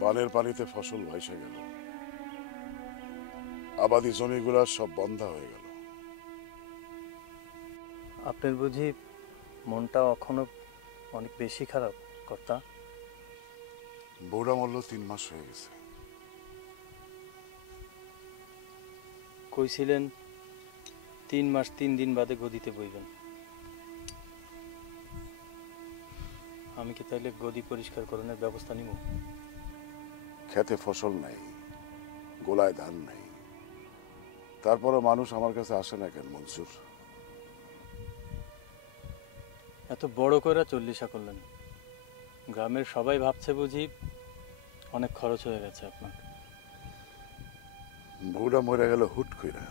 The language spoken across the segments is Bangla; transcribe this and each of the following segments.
বানের পানিতে ফসল ভাইসা গেল, আবাদি জমিগুলা সব বন্ধা হয়ে গেল। আপনার বুঝি মনটা এখনো অনেক বেশি খারাপ কর্তা? বউরা মরল 3 মাস হয়ে গেছে। কইছিলেন 3 মাস 3 দিন বাদে গদিতে বইবেন। আমি কি তাইলে গদি পরিষ্কার করার ব্যবস্থা নিব? খেতে ফসল নাই, গোলায় ধান নাই, তারপরে মানুষ আমার কাছে আসে না কেন মনসুর? এত বড় করে 40 করলেন, গ্রামের সবাই ভাবছে বুঝি অনেক খরচ হয়ে গেছে আপনার। বউরা মরে গেল হুট কইরা।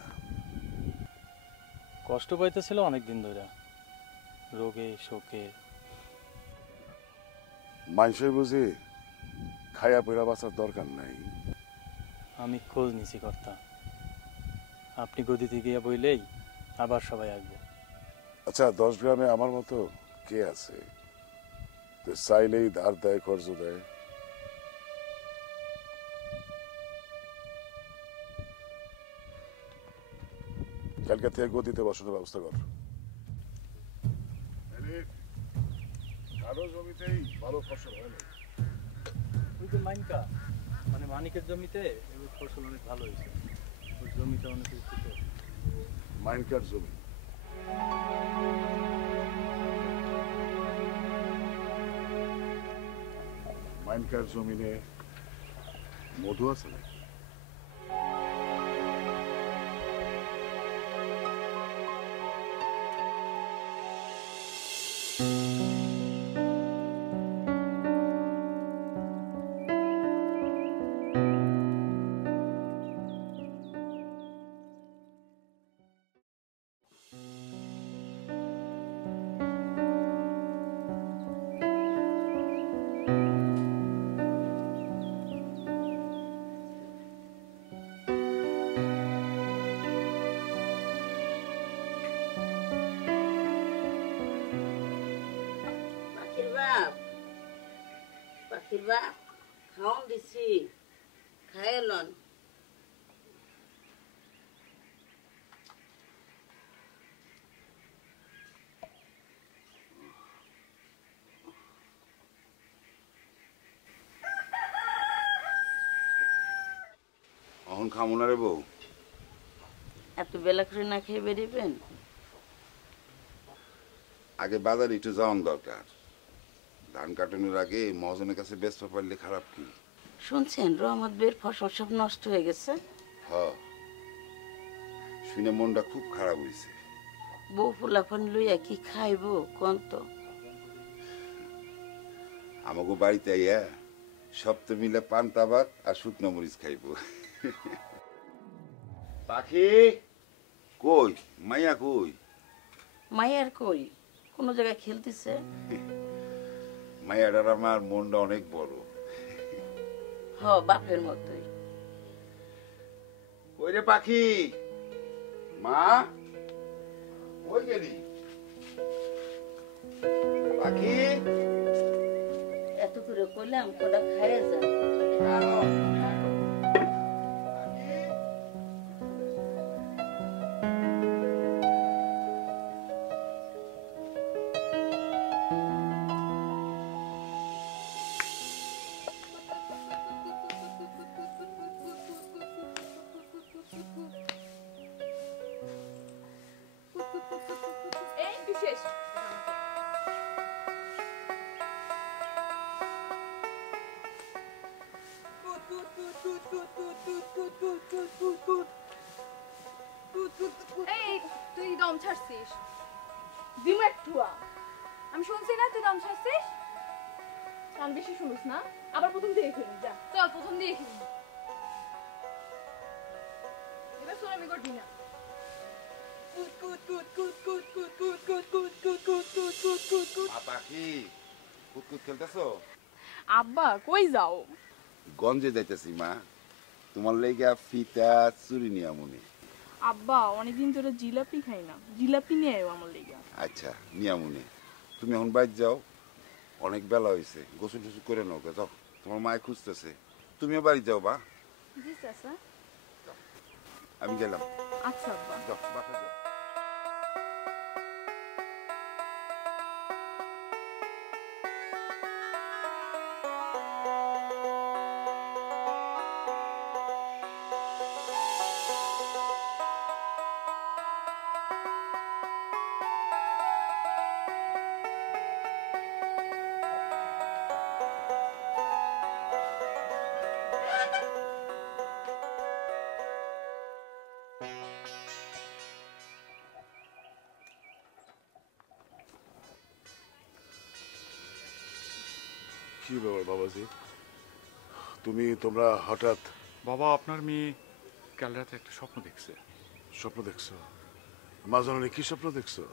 কষ্ট পাইতেছিল অনেক দিন ধরে, রোগে শোকে। মানুষের বুঝি খায়া পয়রা বাঁচার দরকার নাই। আমি খোঁজ নিছি কর্তা, আপনি গদিতে গিয়ে বইলেই আবার সবাই আসবে। আচ্ছা, 10 গ্রামে আমার মতো কে আছে যে চাইলেই ধার দেয়, কর্জ দেয়? কালকে থেকে গদিতে বসানোর ব্যবস্থা কর। কারো জমিতেই ভালো ফসল হয় না। ওই যে মাইনকা মানে মানিকের জমিতে এবার ফসল অনেক ভালো হয়েছে, ওই জমিটা অনেক উঁচুতে। মাইনকার জমি? মাইনকার জমিনে মধু আছে নাকি? পাখির বাপ খাওয়ান দিছি, খাইলন। এখন খামো না রে বউ। এত বেলা করে না খেয়ে বেরিয়েবেন? আগে বাজারে একটু যাওয়ান দরকার। ধান কাটানোর আগে মহাজনের কাছে বেচতে পারলে খারাপ কি? শুনছেন রহমত বের ফসল সব নষ্ট হয়ে গেছে? হ, শুনে মনটা খুব খারাপ হয়েছে। বউ ফুলাফান লইয়া কি খাইবো কোন তো? আমাকে বাড়িতে আইয়া সপ্তাহ মিলে পান্তা ভাত আর শুকনো মরিচ খাইব। পাখি কই? মাইয়া কই? মাইয়ার কই? কোন জায়গায় খেলতেছে। মাইয়াটার আমার মনটা অনেক বড়। হ, বাপের মতোই। ওই রে পাখি, মা ওই গেলি? পাখি এত করে কইলাম কটা খাইয়া যান। তুই দম ছাড়ছিস? ডিমের টুয়া। আমি শুনছি না তুই দম ছাড়ছিস? কান বেশি শুনিস না, আবার প্রথম দিয়ে খেলি। যা চল প্রথম দিয়ে খেলি, এবার শোন আমি করবি না। পাখি কুতকুত খেলতেছো? আব্বা কই যাও? গঞ্জে যাইতেছি মা, তোমার লেগা ফিতা চুরি নিয়ে মনে। আব্বা অনেকদিন ধরে জিলাপি খাই না, জিলাপি নিয়ে আয় আমার লেগা। আচ্ছা নিয়ে মনে, তুমি এখন বাইর যাও, অনেক বেলা হয়েছে, গোসল টোসল করে নাও, যাও তোমার মায় খুঁজতেছে। তুমিও বাড়ি যাও বা, জি চাচা। আমি গেলাম। আচ্ছা আব্বা। যাও, বাসায় যাও। কি ব্যাপার বাবাজি, তোমরা হঠাৎ বাবা, আপনার মেয়ে কাল রাতে একটা স্বপ্ন দেখছে। স্বপ্ন দেখছো? মা জননী কি স্বপ্ন দেখছো?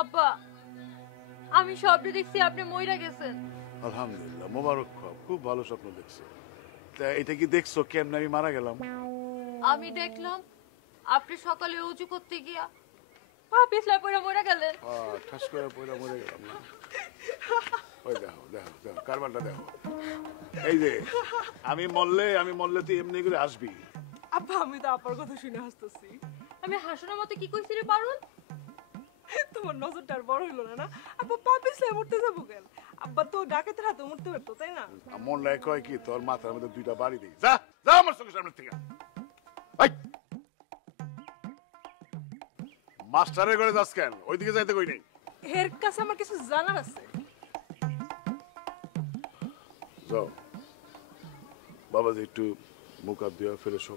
আব্বা, আমি স্বপ্নে দেখছি আপনি মইরা গেছেন। আলহামদুলিল্লাহ, মোবারক খাও, খুব ভালো স্বপ্ন দেখছো। তা এটা কি দেখছো কেমনে আমি মারা গেলাম? আমি দেখলাম আপনি সকালে উঁচু করতে গিয়া পা পিছলা পড়ে মরে গেলেন। ঠাস করে পয়লা মরে গেলাম না? ওই দেখো দেখো দেখো, কারবারটা দেখো। এই যে আমি মরলে তুই এমনি করে আসবি। আব্বা আমি তো আপার কথা শুনে হাসতেছি। আমি হাসানোর মতো কি কইছি রে পারুল? তোমার নজরটা আর বড় হইলো না? আব্বা পা পিছলে মরতে যাবো কেন? আব্বা তো ডাকাতের হাতে মরতে পারতো, তাই না? মন লাই কয় কি তোর মাথার মধ্যে দুইটা বাড়ি দিই। যা যা আমার চোখের সামনে থেকে। মাস্টারের ঘরে যাস কেন? ওইদিকে যাইতে কই নেই। এর কাছে আমার কিছু জানার আছে। যাও বাবাজি, একটু মুখ হাত দিয়ে ফেরে শো।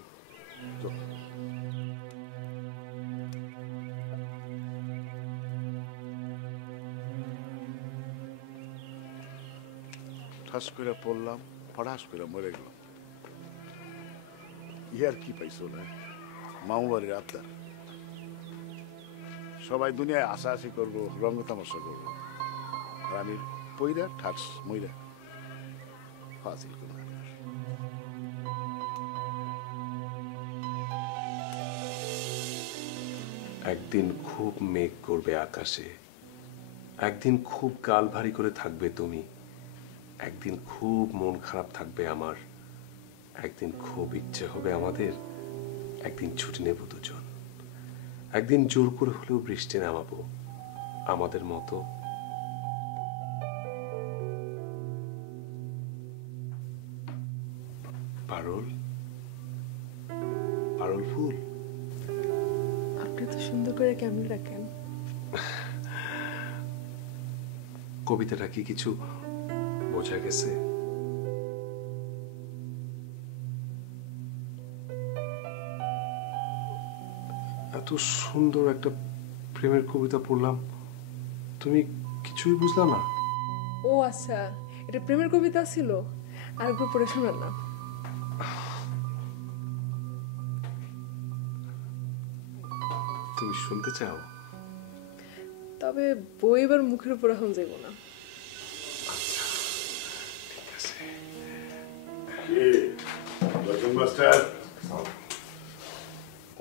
ঠাস করে পড়লাম, ফটাস করে মরে গেলাম। ইয়ার কি পাইছো না? মামু বাড়ির আবদার। সবাই দুনিয়ায় আশাআশি করবো, রঙ্গ তামাশা করবো, আর আমি পইরা ঠাস মইরা ফাজিল করলাম। একদিন খুব মেঘ করবে আকাশে, একদিন খুব গাল ভারী করে থাকবে তুমি, একদিন খুব মন খারাপ থাকবে আমার, একদিন খুব ইচ্ছে হবে আমাদের, একদিন ছুটি নেব দুজন, একদিন জোর করে হলেও বৃষ্টি নামাবো আমাদের মতো। পারুল, পারুল ফুল, আপনি তো সুন্দর করে কেমন রাখেন। কবিতাটা কি কিছু বোঝা গেছে? এত সুন্দর একটা প্রেমের কবিতা পড়লাম, তুমি কিছুই বুঝলা না? ও আচ্ছা, এটা প্রেমের কবিতা ছিল। আরেকবার পড়ে শোনান না। তুমি শুনতে চাও? তবে বই এবার মুখের উপর এখন যাইব না। ঠিক আছে। মাস্টার,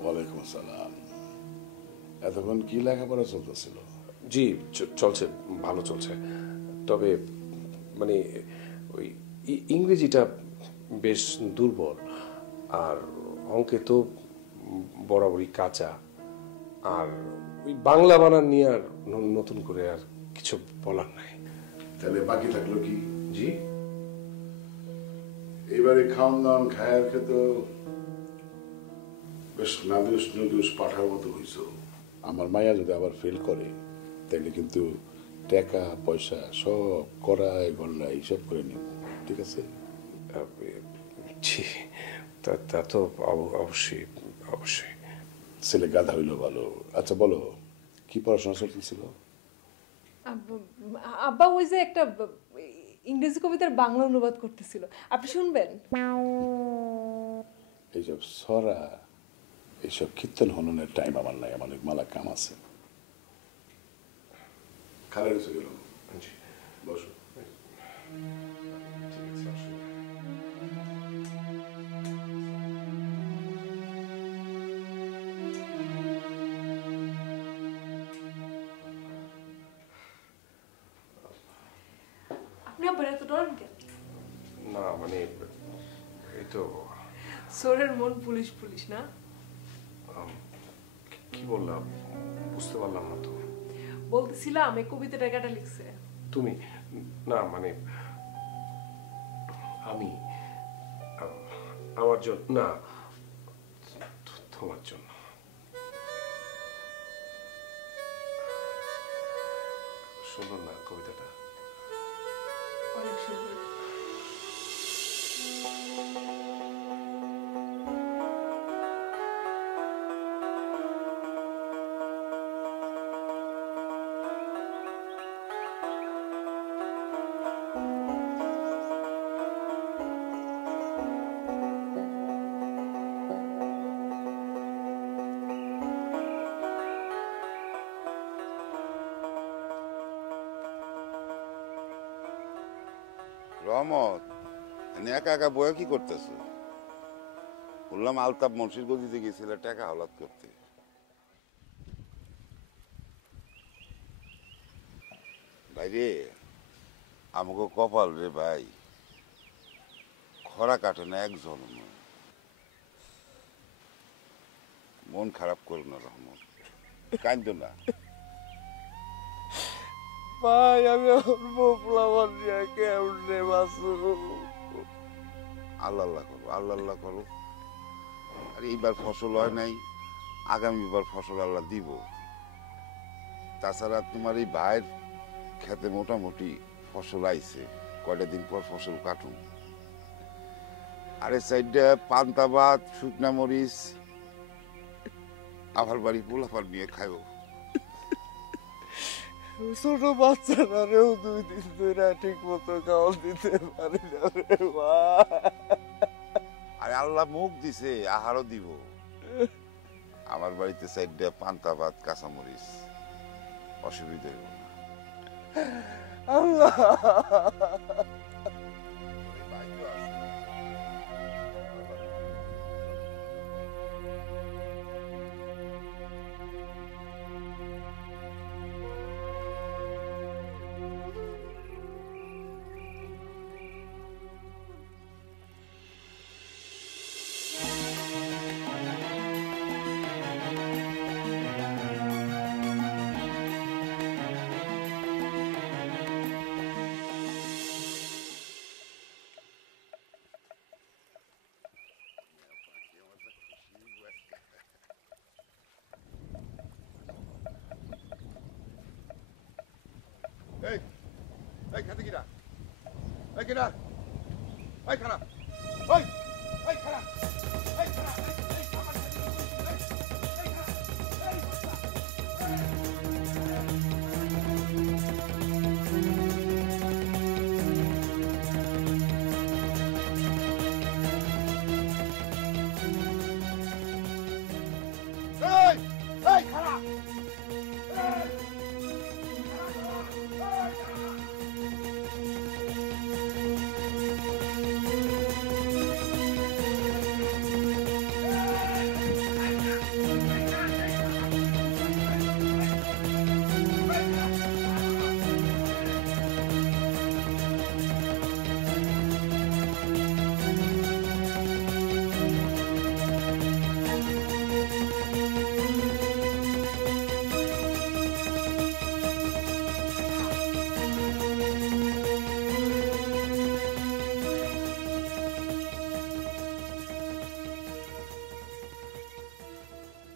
ওয়ালাইকুম আসসালাম। এতক্ষণ কি লেখাপড়া চলতেছিল? জি চলছে, ভালো চলছে, তবে মানে ওই ইংরেজিটা বেশ দুর্বল, আর অঙ্কে তো বরাবরই কাঁচা, আর ওই বাংলা বানান নিয়ে আর নতুন করে আর কিছু বলার নাই। তাহলে বাকি থাকলো কি? জি, এবারে খাওয়ান দাওয়ান খায়ার খেতে বেশ নাদুস নুদুস পাঠার মতো হইছ। আমার মায়া যদি আবার ফেল করে তাহলে কিন্তু টাকা পয়সা সব করায় গল্লায় হিসাব করে নিব, ঠিক আছে? জি, তা তো অবশ্যই অবশ্যই। ছেলে গাধা হইলো ভালো। আচ্ছা বলো, কি পড়াশোনা চলতেছিল? আব্বা ওই যে একটা ইংরেজি কবিতার বাংলা অনুবাদ করতেছিল, আপনি শুনবেন? এইসব সরা, এইসব কীর্তন হননের টাইম আমার নাই, আমার অনেক মালা কাম আছে। খালে রয়েছে গেল, বসো। আপনি আবার এত ডরেন কেন? না মানে এই তো সোরের মন পুলিশ পুলিশ না? কি বললাম বুঝতে পারলাম না তো। বলতেছিলাম এই কবিতাটা কাটা লিখছে। তুমি না মানে আমি আমার জন্য না, তোমার জন্য। সুন্দর না কবিতাটা? অনেক সুন্দর। রহমত, একা একা বয়ে কি করতেছো? বললাম আলতাপ মুন্সির গদিতে গেছিল টাকা হলাত করতে। ভাইরে আমাকে কপাল রে ভাই, খরা কাটে না এক জন্ম। মন খারাপ করো না রহমত, কান্দ না। ভাই আমি বপলাবার কেমনে বাঁচব? আল্লাহ আল্লাহ করো, আল্লাহ আল্লাহ করো। আর এইবার ফসল হয় নাই, আগামীবার ফসল আল্লাহ দিব। তাছাড়া তোমার এই ভাইয়ের খেতে মোটামুটি ফসল আইছে, কয়টা দিন পর ফসল কাটুন। আরে সাইডে পান্তা ভাত, শুকনা মরিচ, আমার বাড়ি পোলাপান নিয়ে খাইব। ছোট বাচ্চারারেও 2 দিন ধরে ঠিক মতো খাওয়াল দিতে পারি না রে ভাই। আরে আল্লাহ মুখ দিছে, আহারও দিব। আমার বাড়িতে সাইডে পান্তা ভাত, কাঁচামরিচ, অসুবিধা হইব না। আল্লাহ এই এই খেতে কিনা, এই কিনা, এই খারাপ, ওই এই খারাপ, এই খারাপ, এই আমার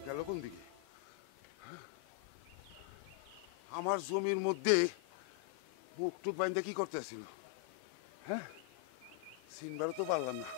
গেল কোন দিকে? আমার জমির মধ্যে মুখ টুক বাইন্দা কি করতেছিল? হ্যাঁ, চিনবারও তো পারলাম না।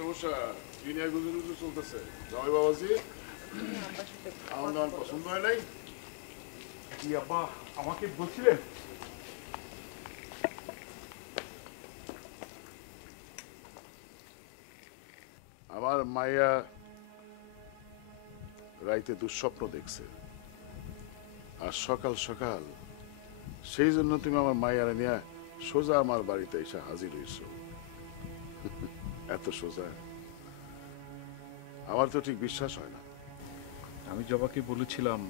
সমস্যা দুনিয়া গুজুরুজু চলতেছে। জয় বাবাজি, আমার পছন্দ হয় নাই। কি আব্বা আমাকে বলছিলেন? আমার মাইয়া রাইতে দুঃস্বপ্ন দেখছে, আর সকাল সকাল সেই জন্য তুমি আমার মাইয়ারে নিয়ে সোজা আমার বাড়িতে এসে হাজির হইছ। এত সোজা আমার তো ঠিক বিশ্বাস হয় না। আমি জবাকে বলেছিলাম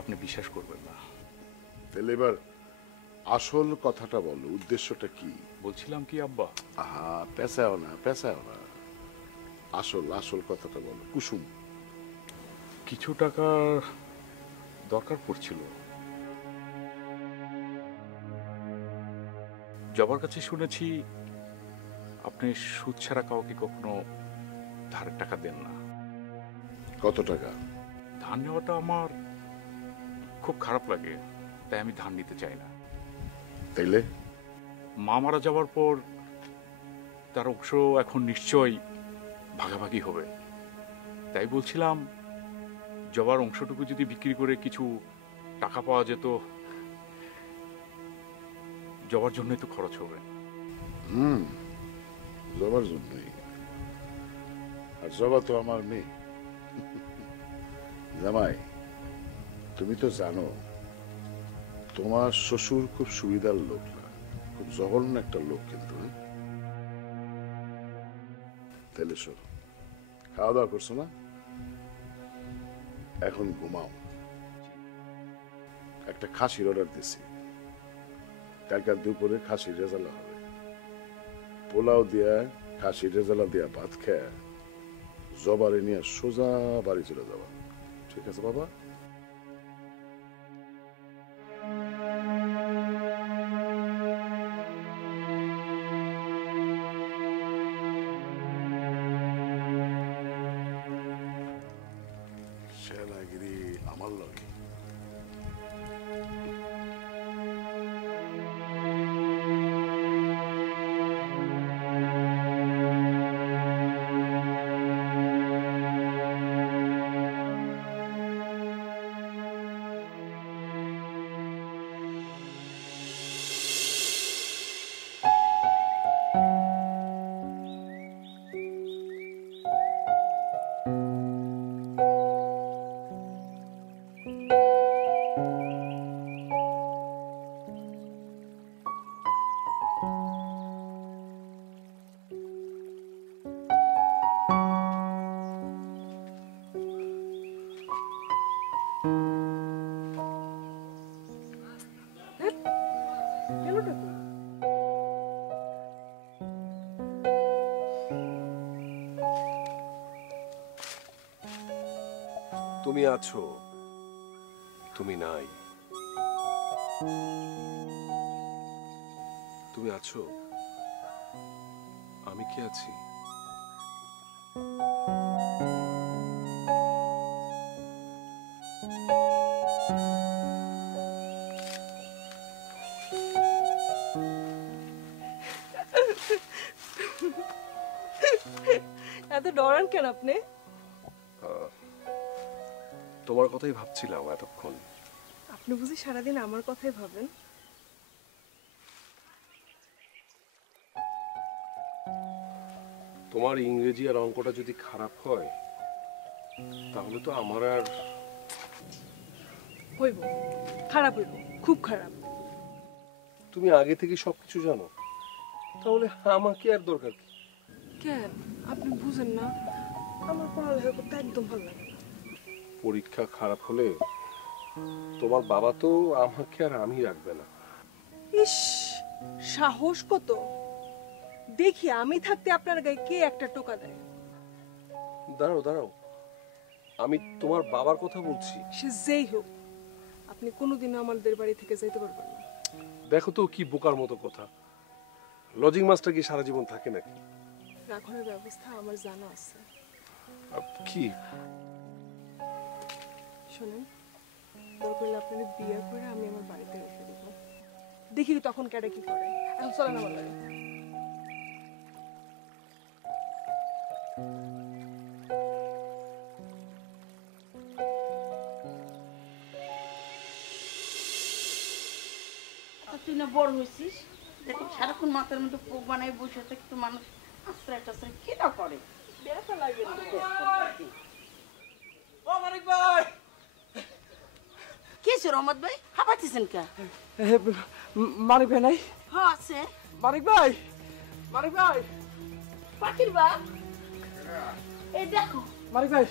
আপনি বিশ্বাস করবেন না। তাহলে এবার আসল কথাটা বলো, উদ্দেশ্যটা কি? বলছিলাম কি আব্বা, আহা, পেঁচাও না পেঁচাও না, আসল আসল কথাটা বলো কুসুম। কিছু টাকার দরকার পড়ছিল। জবার কাছে শুনেছি আপনি সুদ ছাড়া কাউকে কখনো ধারের টাকা দেন না। কত টাকা? ধার নেওয়াটা আমার খুব খারাপ লাগে, তাই আমি ধার নিতে চাই না। তাইলে মা মারা যাওয়ার পর তার অংশ এখন নিশ্চয়ই ভাগাভাগি হবে, তাই বলছিলাম জবার অংশটুকু যদি বিক্রি করে কিছু টাকা পাওয়া যেত, জবার জন্যই তো খরচ হবে। জবার জন্যই। আর জবা তো আমার মেয়ে। জামাই, তুমি তো জানো তোমার শ্বশুর খুব সুবিধার লোক না, খুব জঘন্য একটা লোক কিন্তু। তাহলে শোনো, খাওয়া দাওয়া করছো না? এখন ঘুমাও। একটা খাসির অর্ডার দিছি, কালকে দুপুরে খাসির রেজালা হবে। পোলাও দিয়া খাসির রেজালা দিয়া ভাত খেয়ে জবারে নিয়ে সোজা বাড়ি চলে যাবা। ঠিক আছে বাবা? সেনাগিরি আমার লগে। গেলটা কই? তুমি আছো, তুমি নাই। তুমি আছো, আমি কি আছি? এত ডরান কেন আপনি? তোমার কথাই ভাবছিলাম এতক্ষণ। আপনি বুঝি সারাদিন আমার কথাই ভাবেন? তোমার ইংরেজি আর অঙ্কটা যদি খারাপ হয় তাহলে তো আমার আর হইব, খারাপ হইব, খুব খারাপ। তুমি আগে থেকে সবকিছু জানো, তাহলে আমাকে আর দরকার কি? কেন আপনি বুঝেন না? আমার পড়ালেখা করতে একদম ভালো লাগে না। পরীক্ষা খারাপ হলে তোমার বাবা তো আমাকে আর আমি রাখবে না। ইস, সাহস কত! দেখি আমি থাকতে আপনার গায়ে কে একটা টোকা দেয়। দাঁড়াও দাঁড়াও, আমি তোমার বাবার কথা বলছি। সে যেই হোক, আপনি কোনোদিন আমাদের বাড়ি থেকে যেতে পারবেন না। দেখো তো কি বোকার মতো কথা। লজিং মাস্টার কি সারা জীবন থাকে নাকি? রাখনের ব্যবস্থা আমার জানা আছে। কি? শোনেন, দরকার হলে আপনার বিয়ে করে আমি আমার বাড়িতে রেখে দেবো। দেখি তখন কেডা কি করে। এখন চলেন আমার বাড়ি। তুই না বড় হয়েছিস, দেখো সারাক্ষণ মাথার মধ্যে পোক বানায় বসে থাকে, তো মানুষ আশ্রয় টাশ্রয় কেটা করে। রহমত ভাই হাঁপাইতেছেন কে? মানিক ভাই নাই? হ্যাঁ আছে। মানিক ভাই, মানিক ভাই, পাখির বাপ এই দেখো। মানিক ভাই,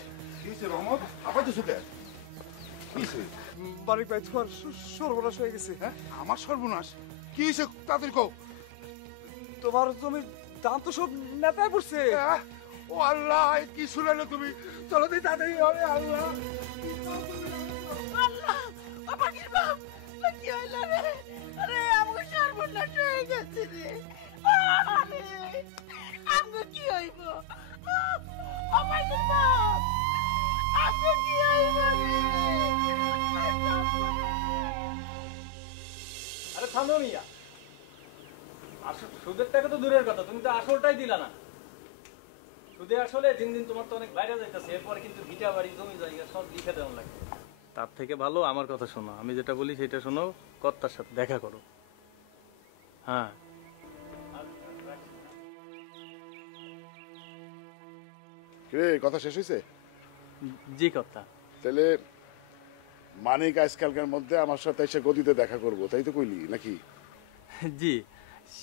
রহমত আবার তো সুখে মানিক ভাই তোমার সর্বনাশ হয়ে গেছে। হ্যাঁ আমার সর্বনাশ কি হয়েছে তাদের কও। তোমার জমি ধান তো সব নেতায় পড়ছে। ও আল্লাহ কি শুনালে তুমি, চলো দিই তাড়াতাড়ি হবে। আল্লাহ আল্লাহ, ও পাখির বাপ কি হইল রে? আরে আমার সর্বনাশ হয়ে গেছে রে। আরে আমগো কি হইব? ও পাখির বাপ আমগো কি হইব রে? আরে থামো মিয়া, আসল সুদের টাকা তো দূরের কথা, তুমি তো আসলটাই দিলা না। সুদে আসলে দিন দিন তোমার তো অনেক বাইরে যাইতেছে, এরপরে কিন্তু ভিটা বাড়ি জমি জায়গা সব লিখে দেওয়া লাগবে। তার থেকে ভালো আমার কথা শোনো, আমি যেটা বলি সেটা শোনো, কর্তার সাথে দেখা করো। হ্যাঁ রে কথা শেষ হয়েছে? জি কর্তা। তাহলে মানিক আজকালকার মধ্যে আমার সাথে এসে গদিতে দেখা করবো, তাই তো কইলি নাকি? জি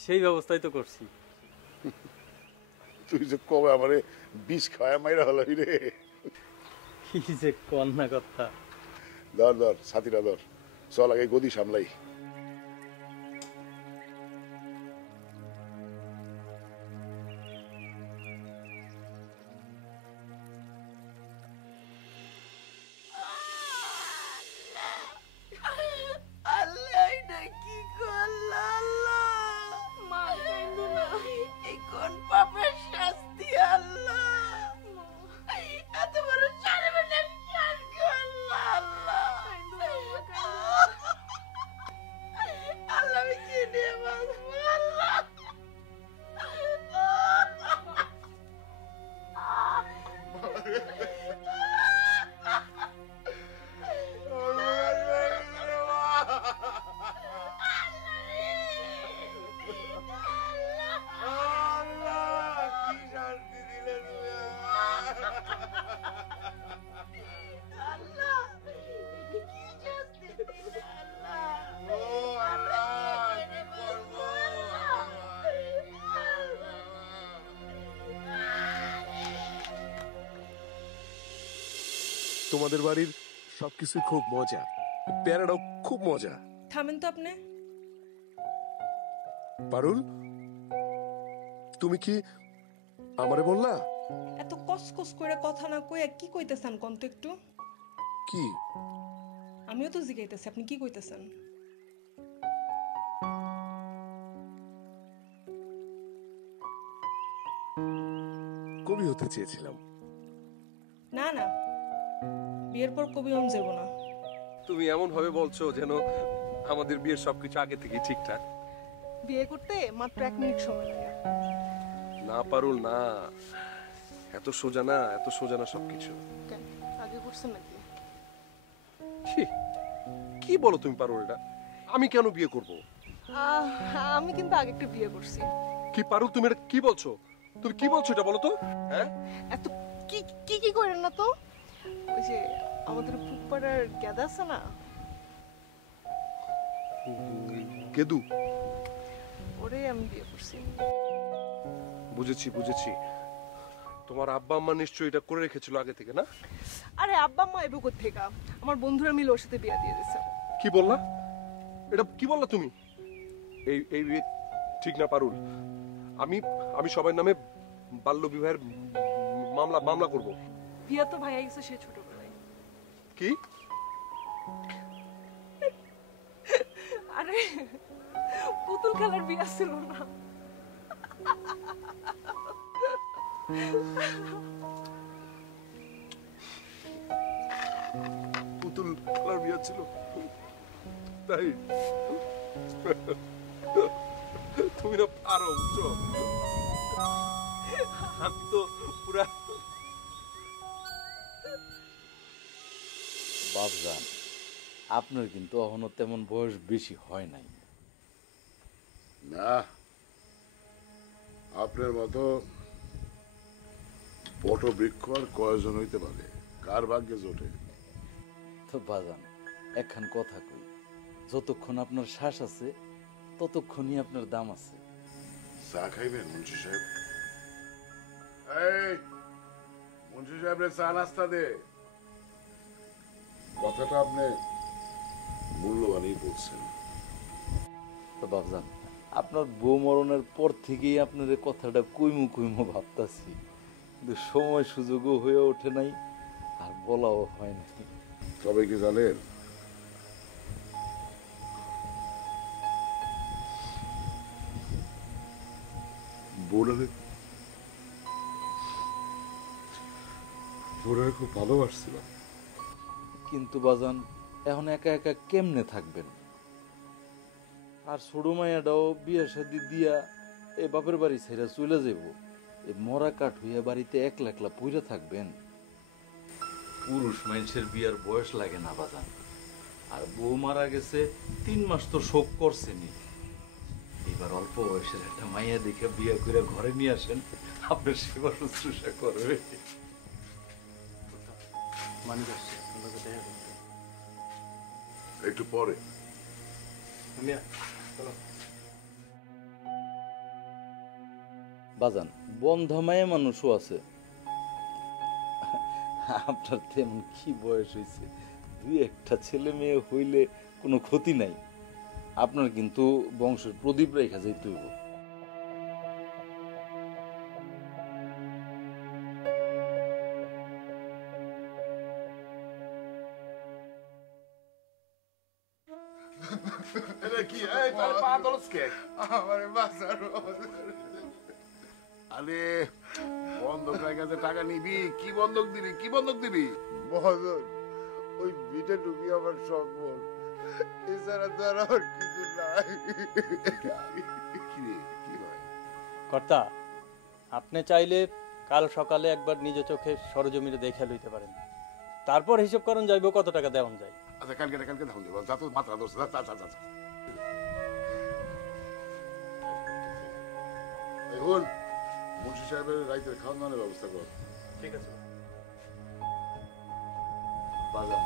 সেই ব্যবস্থাই তো করছি। তুই যে কবে আমারে বিষ খাওয়া মাইরা হলো রে। কি যে কন্যা কর্তা। ধর ধর ছাতিরা ধর, চল আগে গদি সামলাই। আল্লাহ এটা কি করলা? আল্লাহ মা কাইন্দো না, এই কোন পাপের শাস্তি? আল্লাহ এত বড় সর্বনাশ কার করলা? আল্লাহ আল্লাহ আমি কি নিয়ে বাঁচবো? আল্লাহ তোমাদের বাড়ির সবকিছু খুব মজা, পেয়ারাটাও খুব মজা। থামেন তো আপনি। পারুল, তুমি কি আমারে বললা? এত কসকস করে কথা না কইয়া কি কইতেছেন কোন তো একটু? কি? আমিও তো জিগাইতেছি আপনি কি কইতেছেন? কবি হতে চেয়েছিলাম। না না, বিয়ের পর কবি হন যাব না। তুমি এমন ভাবে বলছো যেন আমাদের বিয়ের সবকিছু আগে থেকে ঠিকঠাক। বিয়ে করতে মাত্র 1 মিনিট সময় লাগে। না পারুল না, এত সোজা না, এত সোজা না সবকিছু। কেন আগে করছেন নাকি? ছি, কি বলো তুমি পারুল? এটা আমি কেন বিয়ে করব? আমি কিন্তু আগে একটা বিয়ে করছি। কি পারুল তুমি এটা কি বলছো? তুমি কি বলছো এটা বলো তো? হ্যাঁ এত কি কি কি করেন না তো। ওই যে আমাদের পুপাড়ার গেদা আছে না, গেদু, ওরে আমি বিয়ে করছি। বুঝেছি বুঝেছি। তোমার আব্বা আম্মা নিশ্চয়ই এটা করে রেখেছিল আগে থেকে, না? আরে আব্বা আম্মা এবো কোত্থেকা, আমার বন্ধুরা মিলে ওর সাথে বিয়ে দিয়ে দিয়েছে। কি বললা? এটা কি বললা তুমি? এই এই বিয়ে ঠিক না পারুল। আমি আমি সবার নামে বাল্য বিবাহের মামলা করব। বিয়ে তো ভাইয়া গেছে সে ছোটবেলায়। কি? আরে পুতুল খেলার বিয়ে ছিল না। পুতুল খেলার বিয়ে ছিল তাই? তুমি না পারো, বুঝছো? আমি তো পুরা বাপজান, আপনার কিন্তু এখনো তেমন বয়স বেশি হয় নাই। না, আপনার মতো বট বৃক্ষ আর কয়জন হইতে পারে, কার ভাগ্যে জোটে? তো বাজান, একখান কথা কই, যতক্ষণ আপনার শ্বাস আছে ততক্ষণই আপনার দাম আছে। চা খাইবেন মুন্সি সাহেব? এই মুন্সি সাহেবের চা নাস্তা দে। কথাটা আপনি মূল্যবানই বলছেন। তো বাবজান, আপনার বউ মরণের পর থেকেই আপনার এই কথাটা কইমু ভাবতাছি, কিন্তু সময় সুযোগও হয়ে ওঠে নাই, আর বলাও হয় নাই। তবে কি জানেন, বউরারে খুব ভালোবাসছিলাম। কিন্তু বাজান, এখন একা একা কেমনে থাকবেন? আর ছোট মাইয়াটাও বিয়ে শাদি দিয়া এ বাপের বাড়ি ছেড়ে চলে যাব, এ মরা কাঠ হইয়া বাড়িতে একলা একলা পইরা থাকবেন? পুরুষ মানুষের বিয়ার বয়স লাগে না বাজান, আর বউ মারা গেছে 3 মাস তো শোক করছেনি। এবার অল্প বয়সের একটা মাইয়া দেখে বিয়ে করে ঘরে নিয়ে আসেন, আপনার সেবা শুশ্রূষা করবে। একটু পরে বাজান, বন্ধ মায়ে মানুষও আছে। আপনার তেমন কি বয়স হয়েছে, 2-1টা ছেলে মেয়ে হইলে কোনো ক্ষতি নাই। আপনার কিন্তু বংশের প্রদীপ রেখা যাইতে হইব। কি পা দলসকে আমারে বাঁচানো। আরে বন্ধক কাছে টাকা নিবি, কি বন্ধক দিবি, কি বন্ধক দিবি? মহাজন, ওই বিটে ঢুকি আমার সম্বল, এছাড়া তো আর আমার কিছু নাই। কি রে, কি হয়? কর্তা, আপনি চাইলে কাল সকালে একবার নিজে চোখে সরজমিনে দেখে লইতে পারেন, তারপর হিসাব করুন যাইব কত টাকা দেওয়া যায়। আচ্ছা কালকে ধান দেবো, যা তো মাত্রা ধরছে, যা যা যা। এখন মুন্সি সাহেবের রাইতের খাওয়ান দাওয়ানোর ব্যবস্থা কর। ঠিক আছে। বাজান,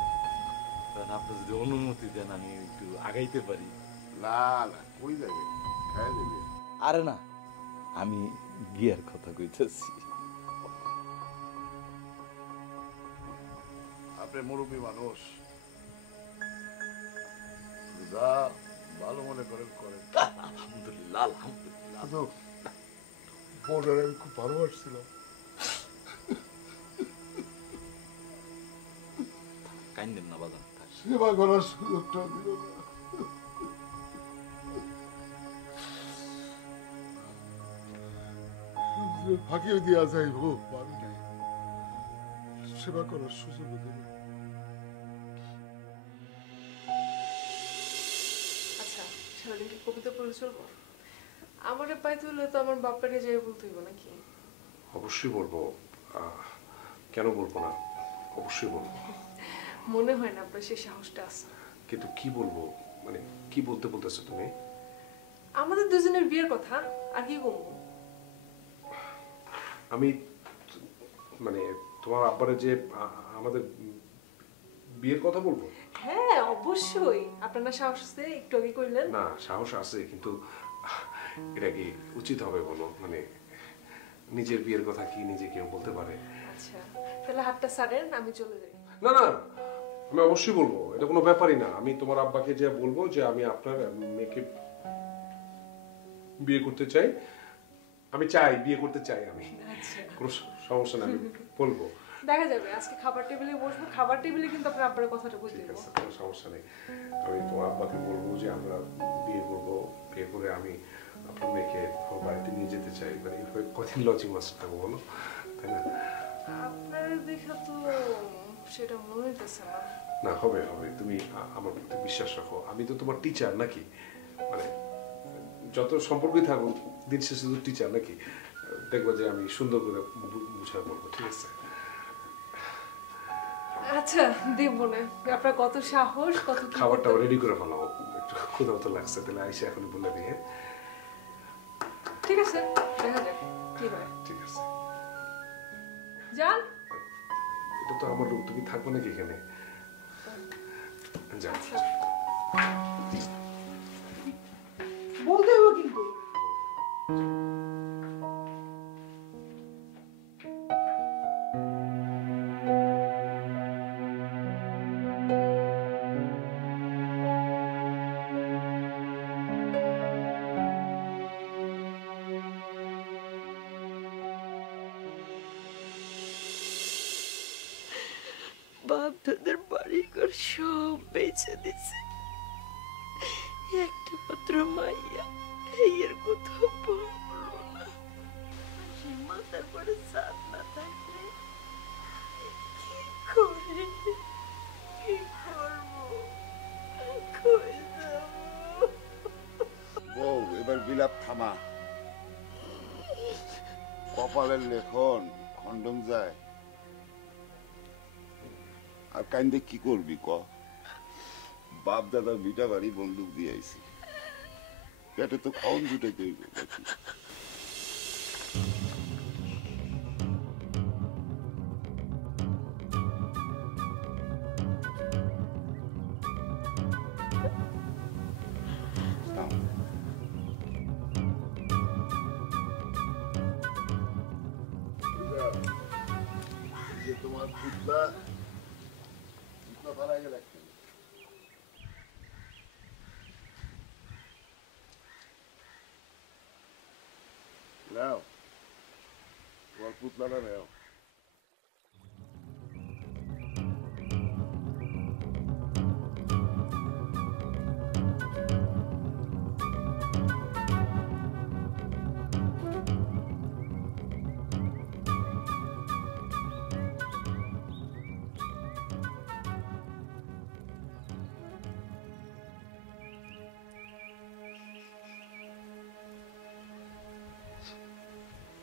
আপনি যদি অনুমতি দেন আমি একটু আগাইতে পারি। না না, কই যাবে, খাই যাবে। আরে না, আমি বিয়ার কথা কইতেছি। আপনি মুরব্বী মানুষ, যা ভালো মনে করেন করেন। আলহামদুলিল্লাহ, আলহামদুলিল্লাহ। বউটার আমি খুব ভালোবাসছিলাম। কাইন্দেন না বাজান, সেবা করার সুযোগটা দিল না। ফাঁকিও দিয়া যাইব পারি নাই, সেবা করার সুযোগ দিল। আচ্ছা, সারাদিন কি কবিতা পড়ে চলবো? আমার পাইতে হলে তো আমার বাপারে যাই বলতে হইব নাকি? অবশ্যই বলবো, কেন বলবো না, অবশ্যই বলবো। মনে হয় না আপনার সেই সাহসটা আছে। কিন্তু কি বলবো, মানে কি বলতে বলতেছো তুমি? আমাদের দুজনের বিয়ের কথা, আর কি বলবো? আমি মানে তোমার আব্বারে যে আমাদের বিয়ের কথা বলবো? হ্যাঁ অবশ্যই, আপনার না সাহস আছে, একটু আগে কইলেন। না, সাহস আছে, কিন্তু এটা কি উচিত হবে বলো? মানে নিজের বিয়ের কথা কি নিজে কেউ বলতে পারে? আচ্ছা তাহলে হাতটা ছাড়েন, আমি চলে যাই। না না, আমি অবশ্যই বলবো, এটা কোনো ব্যাপারই না। আমি তোমার আব্বাকে যে বলবো যে আমি আপনার মেয়েকে বিয়ে করতে চাই, আমি চাই বিয়ে করতে চাই, আমি কোনো সমস্যা না, আমি বলবো। দেখা যাবে, আজকে খাবার টেবিলে বসবো, খাবার টেবিলে কিন্তু আপনার আব্বার কথাটা বলতে ঠিক দেবো। আছে, কোনো সমস্যা নেই। আমি তোমার আব্বাকে বলবো যে আমরা বিয়ে করবো, বিয়ে করে আমি আপনার মেয়েকে আমার বাড়িতে নিয়ে যেতে চাই। মানে কদিন লজিং মাস্টার থাকবো বলো, তাই না? আপনার দেখা তো সেটা মনে হইতেছে না। না, হবে হবে, তুমি আমার প্রতি বিশ্বাস রাখো। আমি তো তোমার টিচার নাকি, মানে যত সম্পর্কই থাকুক দিন শেষে শুধু টিচার নাকি, দেখবো যে আমি সুন্দর করে বুঝায় বলবো, ঠিক আছে? আচ্ছা দেবো না, আপনার কত সাহস, কত কি খাবারটা রেডি করে ফেলাও, একটু ক্ষুধাও তো লাগছে, তাহলে আইসে এখন বলে দিয়ে। ঠিক আছে, দেখা যাক কি হয়। ঠিক আছে, যান। এটা তো আমার রূপ, তুমি থাকবো নাকি এখানে? যাই। বলতে হবে কিন্তু বাপ দাদার বাড়ি ঘর সব বেঁচে দিছে, একটা মাত্র মাইয়া এর কোথাও বললো না। সে মাথার পরে চাঁদ না থাকলে কি করে, কি করবো, কই যাবো? বউ এবার বিলাপ থামা, কপালের লেখন খন্ডন যায়। আর কাইন্দে কি করবি ক? বাপ দাদার বিটা বাড়ি বন্দুক দিয়ে আইছি, পেটে তো খাওন জুটাই তৈরি নাকি। তোমার পুতলা ধরা গেল। নাও তোমার পুতলাটা নেও।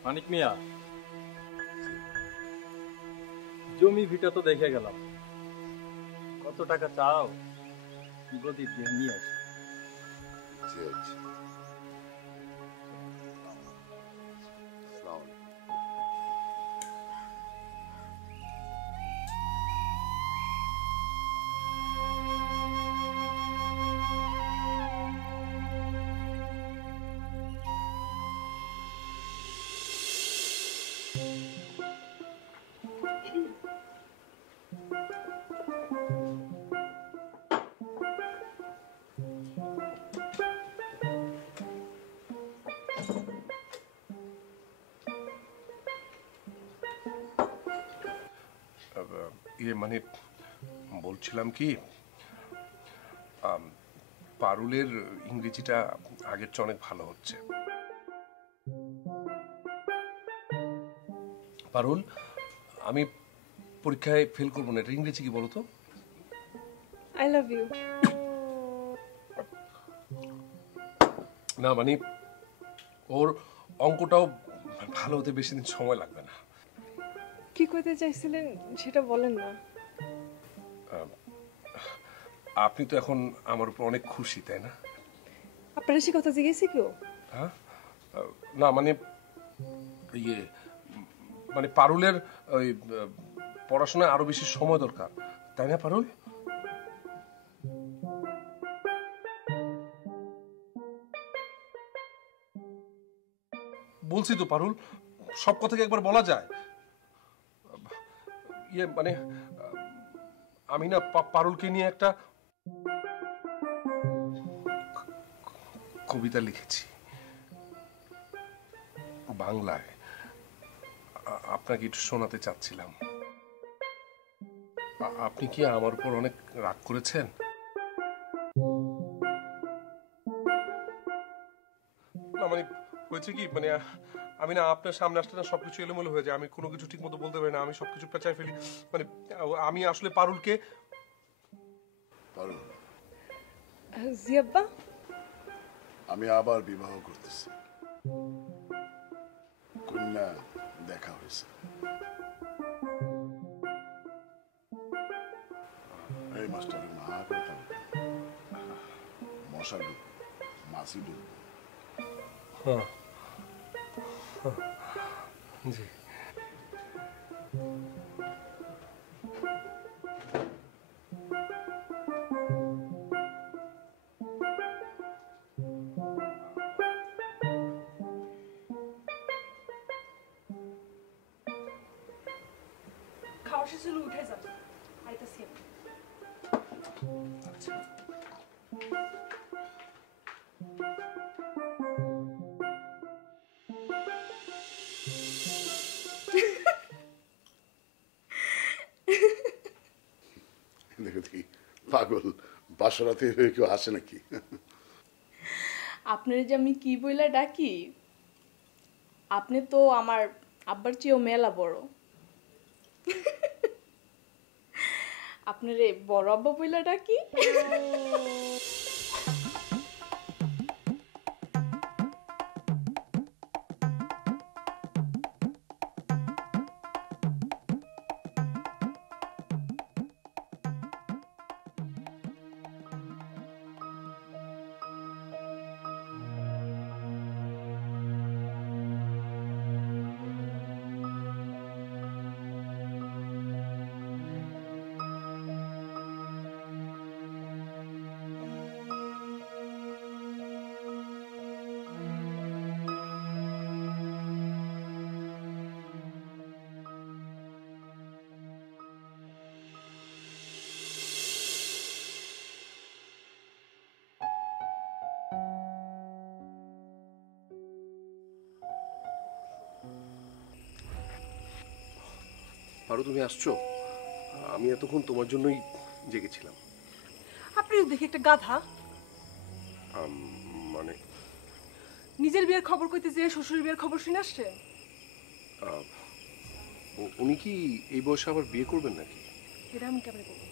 মানিক মিয়া, জমি ভিটা তো দেখে গেলাম, কত টাকা চাও গদি দিয়ে নিয়ে আসি। মানে বলছিলাম কি, পারুলের ইংরেজিটা আগের চেয়ে অনেক ভালো হচ্ছে। পারুল, আমি পরীক্ষায় ফেল করবো না, এটা ইংরেজি কি বলো তো? I love you. না মানে ওর অঙ্কটাও ভালো হতে বেশি দিন সময় লাগবে না। কি করতে চাইছিলেন সেটা বলেন না। আপনি তো এখন আমার উপর অনেক খুশি, তাই না? আপনারা সে কথা জিজ্ঞেসি কেউ? হ্যাঁ, না মানে ইয়ে মানে পারুলের ওই পড়াশোনায় আরো বেশি সময় দরকার, তাই না পারুল? বলছি তো পারুল, সব কথা কি একবার বলা যায়? ইয়ে মানে আমি না পারুলকে নিয়ে একটা কবিতা লিখেছি বাংলায়, আপনাকে একটু শোনাতে চাচ্ছিলাম। আপনি কি আমার উপর অনেক রাগ করেছেন? না মানে হয়েছে কি, মানে আমি না আপনার সামনে আসলে না সবকিছু এলোমেলো হয়ে যায়, আমি কোনো কিছু ঠিক মতো বলতে পারি না, আমি সবকিছু পেঁচায় ফেলি। মানে আমি আসলে পারুলকে জিয়াব্বা, আমি আবার বিবাহ করতেছি, কন্যা দেখা হয়েছে। এই মাস্টারের মা কথা মশা ডুব মাছি ডুব। হ্যাঁ জি। খাওয়া শেষ হলে উঠে যান, আইতাছি আমি। আচ্ছা দেখো দেখি পাগল বাসরাতে কেউ আসে নাকি? আপনার যে আমি কি বইলা ডাকি, আপনি তো আমার আব্বার চেয়েও মেলা বড়। আপনারে বড় আব্বা বইলা ডাকি। পারো তুমি আসছো? আমি এতক্ষণ তোমার জন্যই জেগেছিলাম। আপনি দেখি একটা গাধা, মানে নিজের বিয়ের খবর কইতে যে শ্বশুরের বিয়ের খবর শুনে আসছে। উনি কি এই বয়সে আবার বিয়ে করবেন নাকি? এটা আমি কেমন বলবো?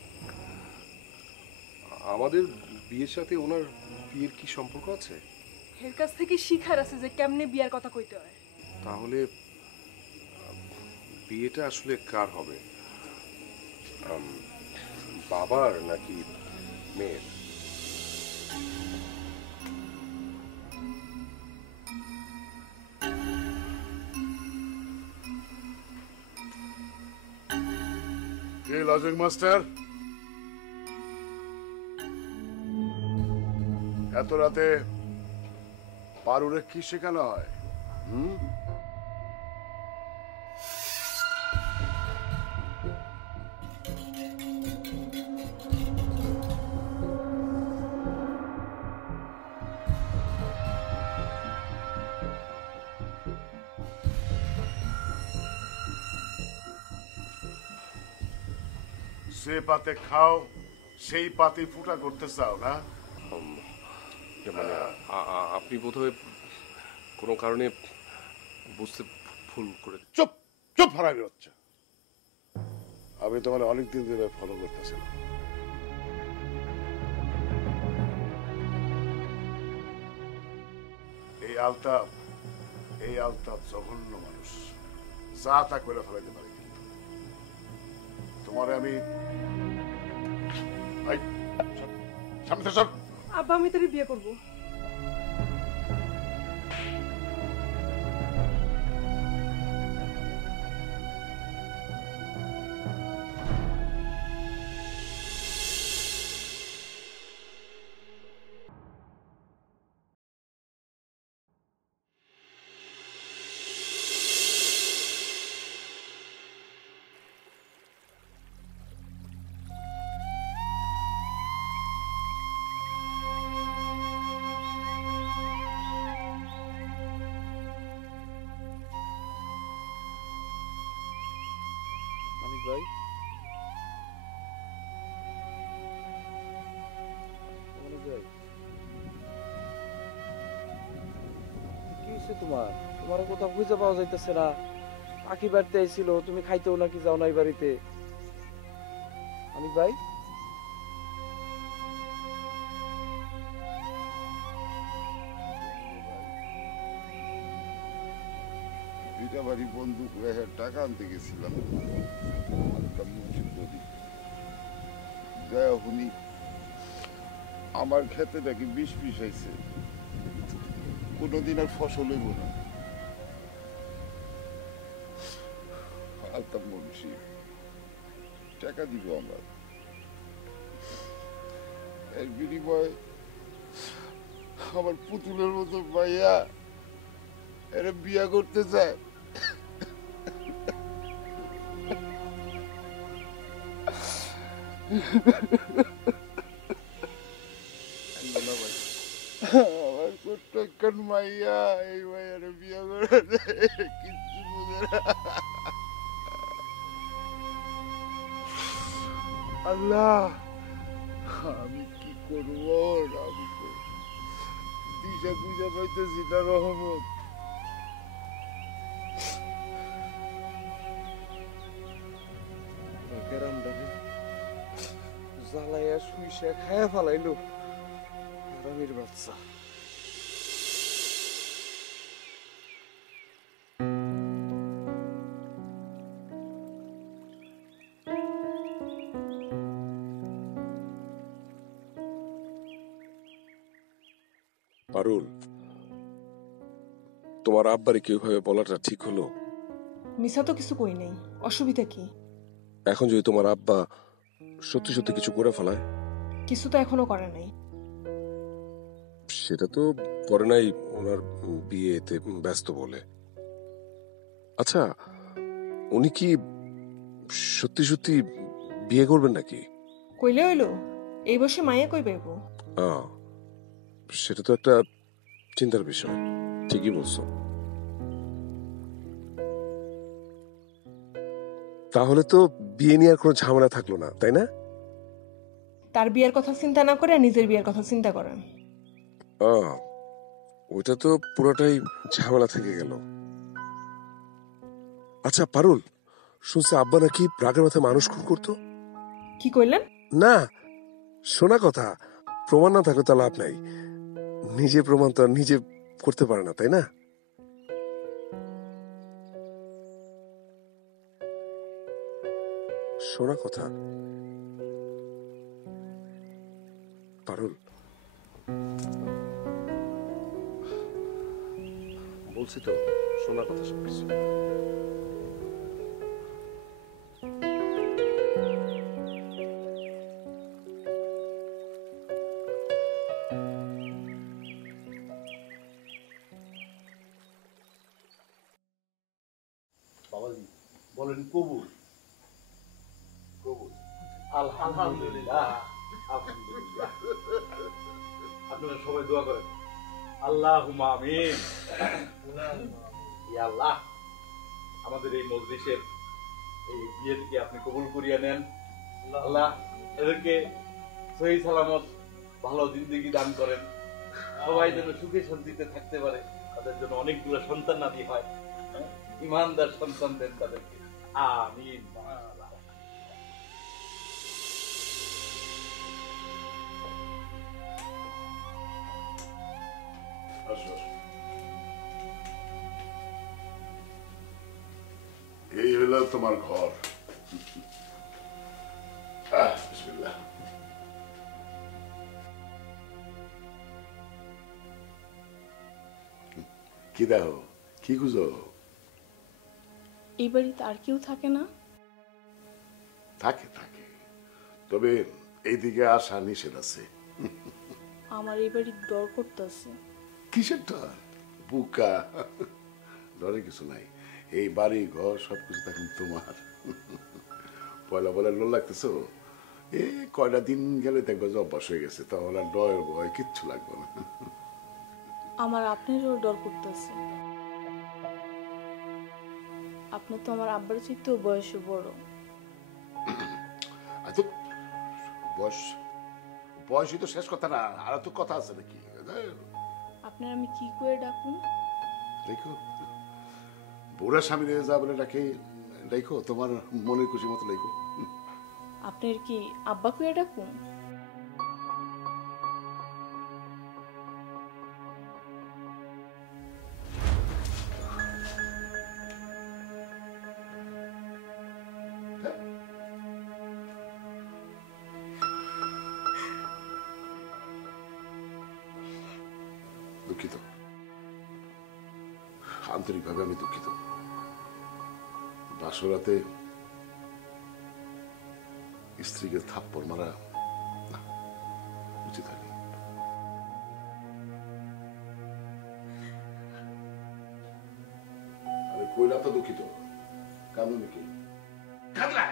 আমাদের বিয়ের সাথে ওনার বিয়ের কি সম্পর্ক আছে? এর কাছ থেকে শিখার আছে যে কেমনে বিয়ার কথা কইতে হয়। তাহলে বিয়েটা আসলে কার হবে, বাবার নাকি মেয়ের? কে লজিক মাস্টার? এত রাতে পারুরে কি শেখানো হয়? যে পাতে খাও সেই পাতে ফুটা করতে চাও না? মানে আপনি বোধহয় কোনো কারণে বুঝতে ভুল করে। চুপ চুপ হারামি হচ্ছে। আমি তোমার অনেকদিন ধরে ফলো করতেছিলাম। এই আলতাপ জঘন্য মানুষ, যা তা করে ফেলাইতে পারে। কিন্তু তোমারে আমি সামনে সব আব্বা আমি তোর বিয়ে করবো। ভাই কি হয়েছে তোমার? তোমার কোথাও খুঁজে পাওয়া যাইতেছে না। পাখি বাড়িতে আইছিল, তুমি খাইতেও নাকি যাও না এই বাড়িতে। আমি ভাই দুইটা বাড়ি বন্দুক রেখে টাকা আনতে গেছিলাম। যাই আমার ক্ষেতে নাকি বিষ আইছে, কোনোদিন আর ফসল হইব না। আলতাম মুন্সি টাকা দিব আমার, এর বিনিময়ে আমার পুতুলের মতো ভাইয়া এরা বিয়া করতে চায়। আমার ছোট্ট একখান মাইয়া, এই মাইয়ার বিয়ে করে কিচ্ছু বুঝে না। আল্লাহ, আমি কি করবো? আমি তো দিশা গুজা পাইতেছি না। রহমত, জ্বালাইয়া শুইসা খায়া ফালাইলো আরামের বাচ্চা। পারুল, তোমার আব্বারে কিভাবে বলাটা ঠিক হলো? মিছা তো কিছু কই নাই, অসুবিধা কি? এখন যদি তোমার আব্বা সত্যি সত্যি কিছু করে ফেলায়? কিছু তো এখনো করে নাই। সেটা তো করে নাই, ওনার বিয়েতে ব্যস্ত বলে। আচ্ছা, উনি কি সত্যি সত্যি বিয়ে করবেন নাকি? কইলে হইলো, এই বসে মাইয়া কই পাইব? সেটা তো একটা চিন্তার বিষয়। ঠিকই বলছো। তাহলে তো বিয়ে নিয়ে আর কোনো ঝামেলা থাকলো না, তাই না? তার বিয়ের কথা চিন্তা না করে নিজের বিয়ের কথা চিন্তা করেন। ওইটা তো পুরোটাই ঝামেলা থেকে গেল। আচ্ছা পারুল, শুনছে আব্বা নাকি রাগের মাথায় মানুষ খুন করতো? কি কইলেন? না, শোনা কথা। প্রমাণ না থাকলে তো লাভ নাই। নিজে প্রমাণ তো আর নিজে করতে পারে না, তাই না? শোনা কথা পারুল। বলছি তো, শোনা কথা সব কিছু। বলেন কবুল। কবুল, আলহামদুলিল্লাহ। আলহামদুলিল্লাহ। আপনারা সবাই দোয়া করেন। আল্লাহুম্মা আমিন। ইয়া আল্লাহ, আমাদের এই মজলিসের এই বিয়েটিকে আপনি কবুল করিয়া নেন। আল্লাহ এদেরকে সহি সালামত ভালো জিন্দেগি দান করেন। সবাই যেন সুখে শান্তিতে থাকতে পারে, তাদের জন্য অনেকগুলো সন্তান নাতি হয়, ইমানদার সন্তান দেন তাদেরকে। আমিন। এই হলো তোমার ঘর। বিসমিল্লাহ। কি দেখো, কি খুঁজো? এই বাড়িতে আর কেউ থাকে না? থাকে থাকে, তবে এইদিকে আসা নিষেধ আছে। আমার এই বাড়ির ডর করতেছে। কিসের ডর? বুকা, ডরে কিছু নাই। এই বাড়ি ঘর সবকিছু এখন তোমার। পয়লা পয়লা লোল লাগতেছো, এই কয়টা দিন গেলে দেখবে যে অভ্যাস হয়ে গেছে, তাহলে আর ডর ভয় কিচ্ছু লাগবে না। আমার আপনারও ডর করতেছে। আপনি তো আমার আব্বার চাইতেও বয়সে বড়। আচ্ছা, বয়স বয়সই তো শেষ কথা না, আর তো কথা আছে নাকি? আপনার আমি কি করে ডাকুন? দেখো, বুড়া স্বামী যা বলে ডাকে দেখো, তোমার মনের খুশি মতো লেখো। আপনার কি আব্বা করে ডাকুন? দুঃখিত, আন্তরিকভাবে আমি দুঃখিত। বাসরাতে স্ত্রীকে থাপ্পড় মারা না, উচিত হয়নি। আমি কইলা তো দুঃখিত, কাঁদো নাকি? কাঁদলা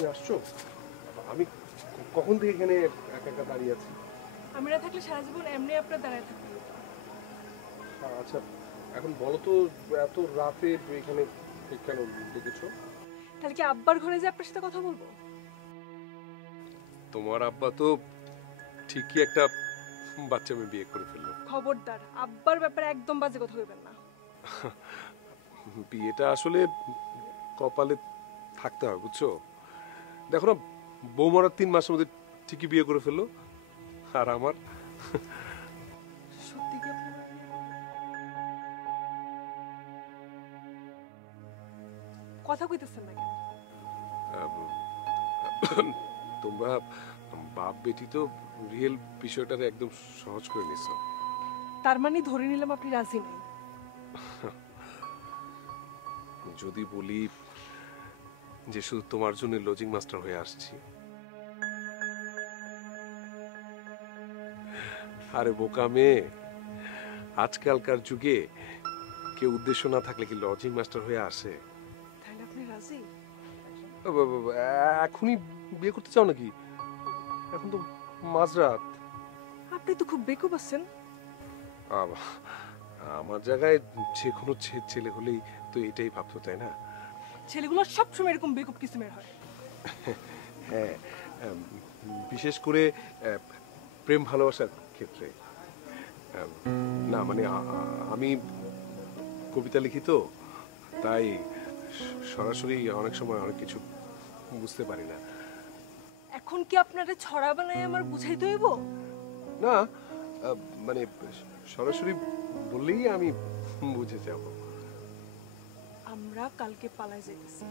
তুমি আসছো? আমি কখন থেকে এখানে একা একা দাঁড়িয়ে আছি। আমি না থাকলে সারা জীবন এমনি আপনার দাঁড়ায় থাকতে হতো। আচ্ছা এখন বলো তো, এত রাতে এখানে কেন ডেকেছো? তাহলে কি আব্বার ঘরে যে আপনার সাথে কথা বলবো? তোমার আব্বা তো ঠিকই একটা বাচ্চা মেয়ে বিয়ে করে ফেললো। খবরদার, আব্বার ব্যাপারে একদম বাজে কথা কইবেন না। বিয়েটা আসলে কপালে থাকতে হয়, বুঝছো? দেখো না, বৌমারা 3 মাসের মধ্যে ঠিকই বিয়ে করে ফেললো, আর আমার সত্যি কি আপনার কথা কইতেছেন না কেন? তোমরা বাপ বেটি তো রিয়েল বিষয়টারে একদম সহজ করে নিছো। তার মানে ধরে নিলাম আপনি রাজি নেই। যদি বলি যে শুধু তোমার জন্য লজিং মাস্টার হয়ে আসছি, আরে বোকা মেয়ে, আজকালকার যুগে কেউ উদ্দেশ্য না থাকলে কি লজিং মাস্টার হয়ে আসে? তাহলে আপনি রাজি? এখনই বিয়ে করতে চাও নাকি? এখন তো মাঝরাত। আপনি তো খুব বেকুব আছেন। আমার জায়গায় যে কোনো ছেলে হলেই তো এটাই ভাবতো, তাই না? ছেলেগুলো সবসময় এরকম বেকুব কিসিমের হয়। হ্যাঁ, বিশেষ করে প্রেম ভালোবাসার ক্ষেত্রে। না মানে আমি কবিতা লিখি তো, তাই সরাসরি অনেক সময় অনেক কিছু বুঝতে পারি না। এখন কি আপনারা ছড়া বানায় আমার বুঝাইতে হইব? না মানে সরাসরি বললেই আমি বুঝে যাব। আমরা কালকে পালায় যাইতেছি।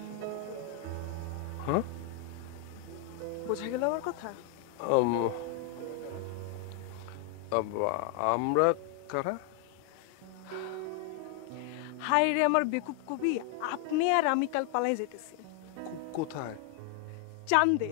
হ্যাঁ, বোঝা গেল আমার কথা? আমরা কারা? হাই রে আমার বেকুব কবি, আপনি আর আমি কাল পালায় যাইতেছি। কোথায়? চান্দে।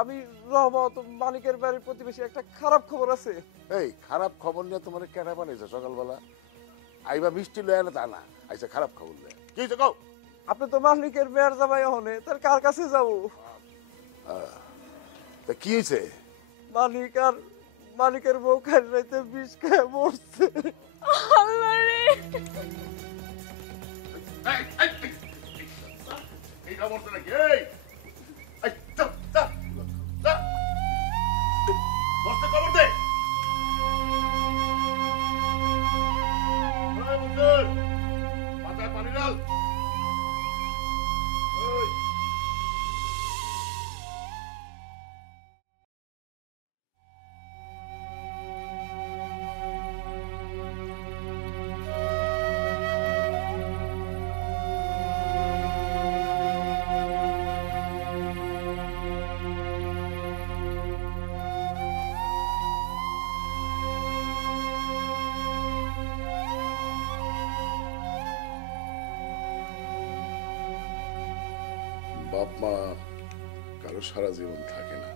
আমি রহমত মালিকের বাড়ির প্রতিবেশী, একটা খারাপ খবর আছে। এই খারাপ খবর নিয়ে তোমার কেনা বানাইছে সকালবেলা? আইবা মিষ্টি লয়ে আনে তা না, আইসা খারাপ খবর লয়ে। কি হয়েছে কও? আপনি তো মালিকের মেয়ের জামাই হনে, তার কার কাছে যাবো? তা কি হয়েছে? মালিক আর মালিকের বউ খাই রাইতে বিষ খেয়ে মরছে। আল্লাহ রে! এই খবরটা নাকি? এই খবর দে। মাথায় পানি ডাল। বাপ মা কারো সারা জীবন থাকে না।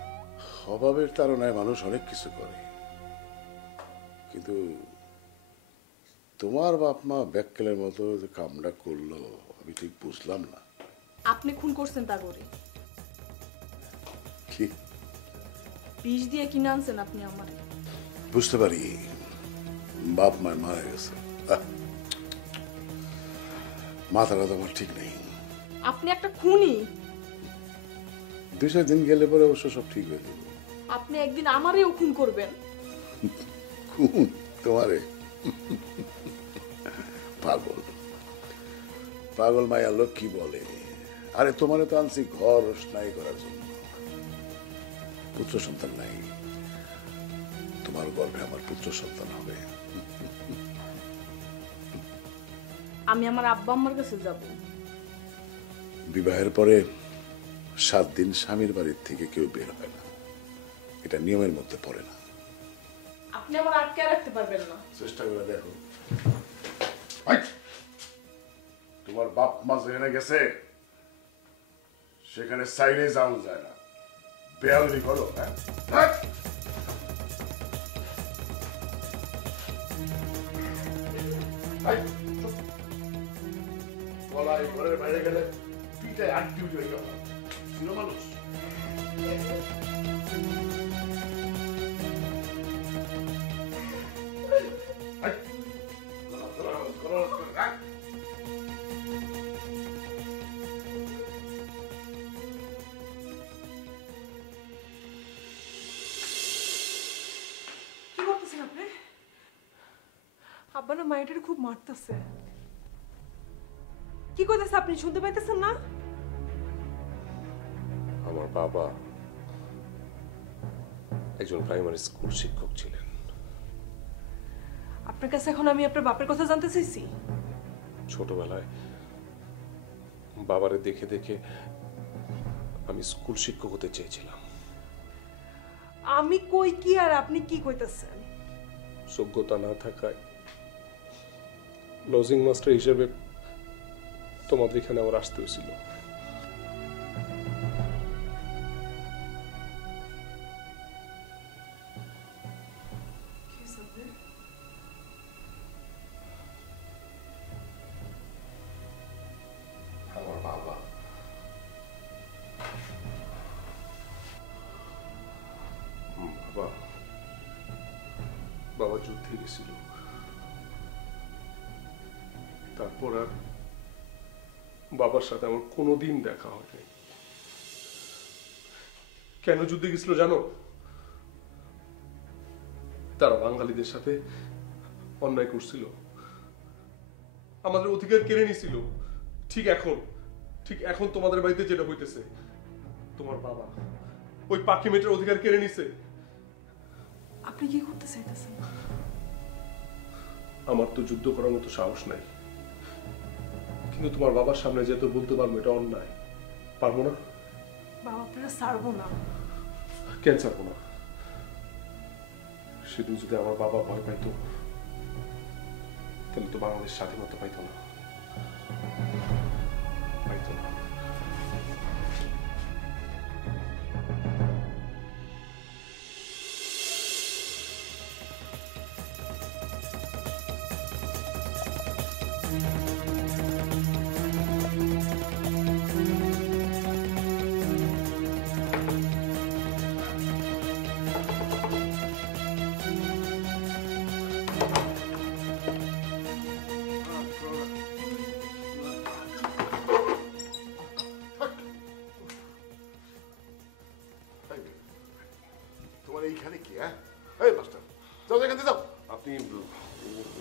অভাবের তাড়নায় মানুষ অনেক কিছু করে, কিন্তু তোমার বাপ মা ব্যাককেলের মতো যে কামটা করলো আমি ঠিক বুঝলাম না। আপনি খুন করছেন তা করে কি বিষ দিয়ে কিনে আনছেন আপনি আমার। বুঝতে পারি বাপ মায় মারা গেছে, মাথাটা তো আমার ঠিক নেই। আপনি একটা খুনি। 2-4 দিন গেলে পরে অবশ্য সব ঠিক হয়ে যাবে। আপনি একদিন আমারেও খুন করবেন। খুন তোমারে? পাগল পাগল মায়া লোক কি বলে। আরে তোমারে তো আনছি ঘর রোশনাই করার জন্য, পুত্র সন্তান নাই, তোমার গর্ভে আমার পুত্র সন্তান হবে। আমি আমার আব্বা আম্মার কাছে যাব। বিবাহের পরে 7 দিন স্বামীর বাড়ির থেকে কেউ বের হয় না, এটা নিয়মের মধ্যে পড়ে না। আপনি আমার আটকে রাখতে পারবেন না। চেষ্টা করে দেখো। তোমার বাপ মা যেখানে গেছে সেখানে সাইডে যাওয়া যায় না, বেয়ালি করো। গলায় ঘরের বাইরে গেলে পিঠে আটটি উঠে গেল মানুষ। কি করতেছেন আপনি? আব্বা না মাইটারে খুব মারতেছে। কি করতেছে আপনি শুনতে পাইতেছেন না? আমার বাবা একজন প্রাইমারি স্কুল শিক্ষক ছিলেন। আপনার কাছে এখন আমি আপনার বাপের কথা জানতে চাইছি। ছোটবেলায় বাবারে দেখে দেখে আমি স্কুল শিক্ষক হতে চেয়েছিলাম। আমি কই কি আর আপনি কি কইতেছেন? যোগ্যতা না থাকায় লজিং মাস্টার হিসেবে তোমাদের এখানে আমার আসতে হয়েছিল। আমার বাবা বাবা যুদ্ধে গেছিল, তারপর আর বাবার সাথে আমার কোনোদিন দেখা হয়নি। কেন যুদ্ধে গেছিল জানো? তারা বাঙালিদের সাথে অন্যায় করছিল, আমাদের অধিকার কেড়ে নিছিল। ঠিক এখন তোমাদের বাড়িতে যেটা হইতেছে, তোমার বাবা ওই পাখি মেয়েটার অধিকার কেড়ে নিছে। আপনি কি করতে চাইতেছেন? আমার তো যুদ্ধ করার মতো সাহস নাই, কিন্তু তোমার বাবার সামনে যেহেতু বলতে পারবো এটা অন্যায়, পারবো না। বাবা আপনারা ছাড়বো না। কেন ছাড়বো না? সেদিন যদি আমার বাবা ভয় পাইতো তাহলে তো বাংলাদেশ স্বাধীনতা পাইতো না, পাইতো না। তোমার এইখানে কি? হ্যাঁ এই মাস্টার যাও, এখান থেকে যাও। আপনি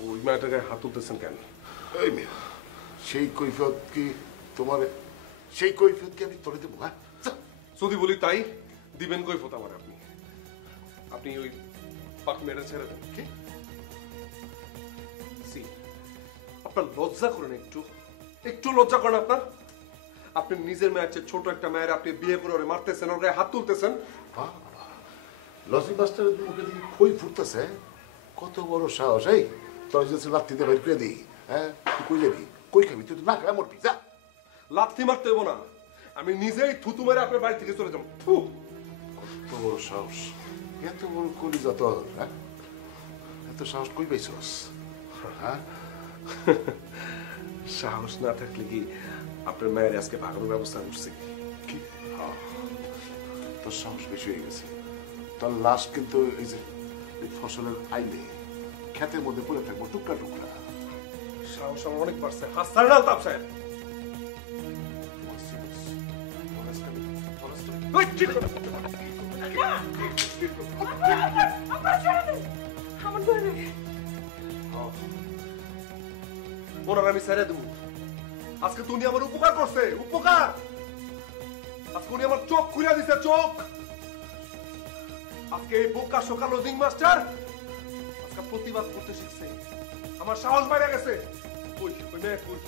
ওই মেয়েটাকে হাত তুলতেছেন কেন? এই মেয়ে, সেই কৈফিয়ত কি তোমার? সেই কৈফিয়ত কি আমি তোরে দেবো? হ্যাঁ যদি বলি তাই দিবেন কৈফিয়ত আমার? আপনি ওই পাক মেয়েটা ছেড়ে দেন। কি আপনার লজ্জা করেন? একটু লজ্জা করেন আপনার? আপনি নিজের মেয়ের চেয়ে ছোট একটা মেয়ের আপনি বিয়ে করে ওরে মারতেছেন, ওর গায়ে হাত তুলতেছেন। লজিক মাস্টারের মুখে দিকে খই ফুটতেছে, কত বড় সাহস! এই তোর যদি লাত্তিতে বের করে দিই, হ্যাঁ তুই কই যাবি? কই খাবি? তুই তো না খাই মরবি। যা, লাথি মারতে হইব না, আমি নিজেই থুতু মেরে আপনার বাড়ি থেকে চলে যাবো। থু। কত বড় সাহস, এত বড় কলিজা তোর, হ্যাঁ? এত সাহস কই পাইছস? হ্যাঁ, সাহস না থাকলে কি আপনার মায়ের আজকে ভাগানোর ব্যবস্থা করছে কি? হ্যাঁ, তোর সাহস বেশি হয়ে গেছে। তোর লাশ কিন্তু এই যে এই ফসলের আইলে ক্ষেতের মধ্যে পড়ে থাকবো টুকরা টুকরা। সাহস আমার অনেক বাড়ছে। হাত ছাড়ে না আলতাফ সাহেব। ওনার আমি ছেড়ে দেবো। আজকে তুমি আমার উপকার করছে, উপকার। আজকে উনি আমার চোখ খুলে দিছে, চোখ। আজকে এই বোকা সকাল রিং মাস্টার আজকে প্রতিবাদ করতে শিখছে। আমার সাহস বাইরে গেছে। ওই মেয়ে কই?